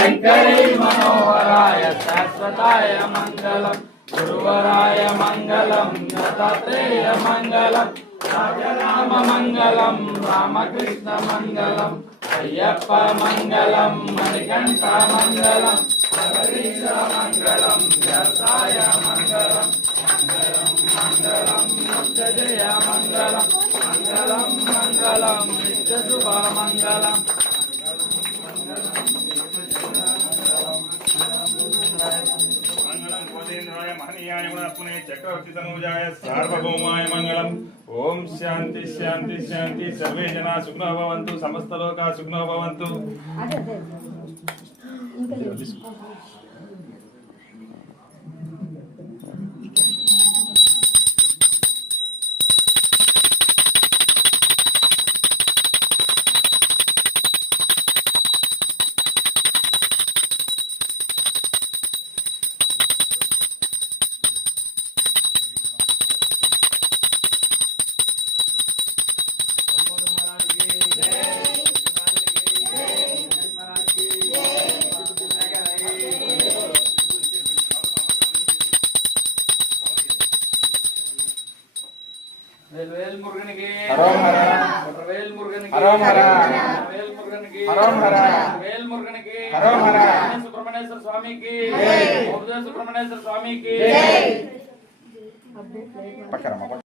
शंकरी मनोहराय शाश्वताय मंगलम गुरुवराय मंगलम दत्तात्रेय मंगलम राम मंगलम रामकृष्ण मंगलम अय्यप्प मंगलम मणिकंठ मंगलम जगदीश मंगलम व्यासाय मंगलम मंगलम मंगलम जय मंगलम मंगलम मंगलम नित्य शुभ मंगलम महनीयाय गुणात्मने चक्रवर्ती तनूजाय सार्वभौमाय मंगलम। ओम शांति शांति शांति। सर्वे जना सुखिनो भवन्तु, समस्त लोका सुखिनो भवन्तु। वेल मुरुगन की हरोम हरा वेल मुरुगन की हरोम हरा वेल मुरुगन की हरोम हरा वेल मुरुगन की हरोम हरा सुब्रमण्येश्वर स्वामी की जय सुब्रमण्येश्वर स्वामी की जय।